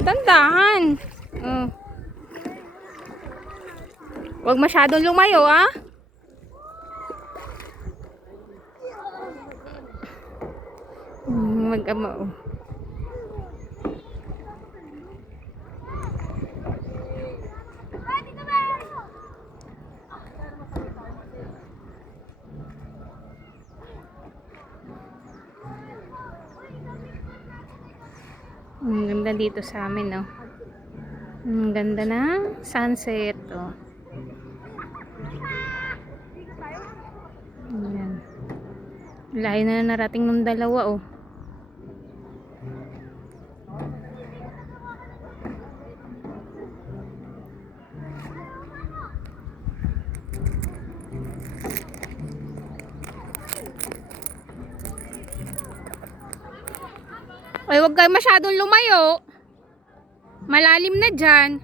Dandahan. Huwag masyadong lumayo, ah. Mag-ama, oh. Ang ganda dito sa amin, no? Ang ganda ng sunset, oh. Ayan. Layo na narating ng dalawa, oh. Ay, huwag kayo masyadong lumayo. Malalim na dyan.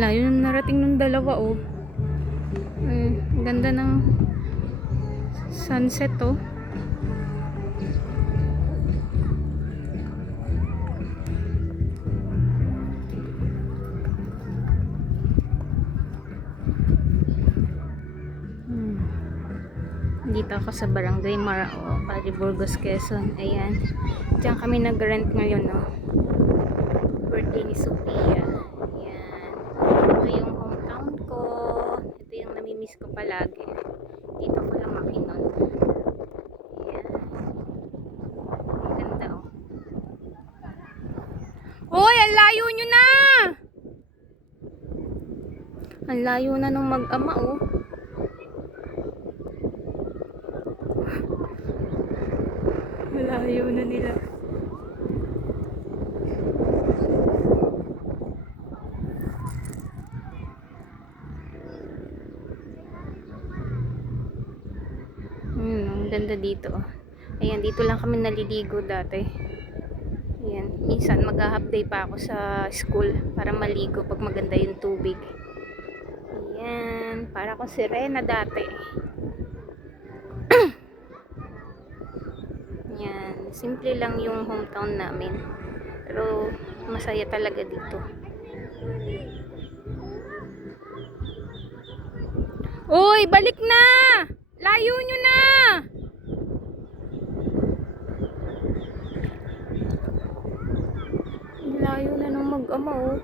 Layo na narating ng dalawa, oh. Ay, ganda ng sunset, oh. Dito ako sa Barangay Marao, Burgos, Quezon. Ayan. Diyan kami nag-rent ngayon, no. Birthday ni Sophia. Ayan. Ito yung hometown ko. Ito yung namimiss ko palagi. Dito ko lang makinon. Ayan. Ang ganda, oh. Uy, ang layo nyo na! Ang layo na nung mag-ama, oh. Malayo na nila. Ang ganda dito. Ayan, dito lang kami naliligo dati. Ayan, minsan mag-half day pa ako sa school para maligo pag maganda yung tubig. Ayan, para akong sirena dati. Yan, simple lang yung hometown namin. Pero masaya talaga dito. Uy, balik na! Layo nyo na! Layo na nung mag-ama, oh.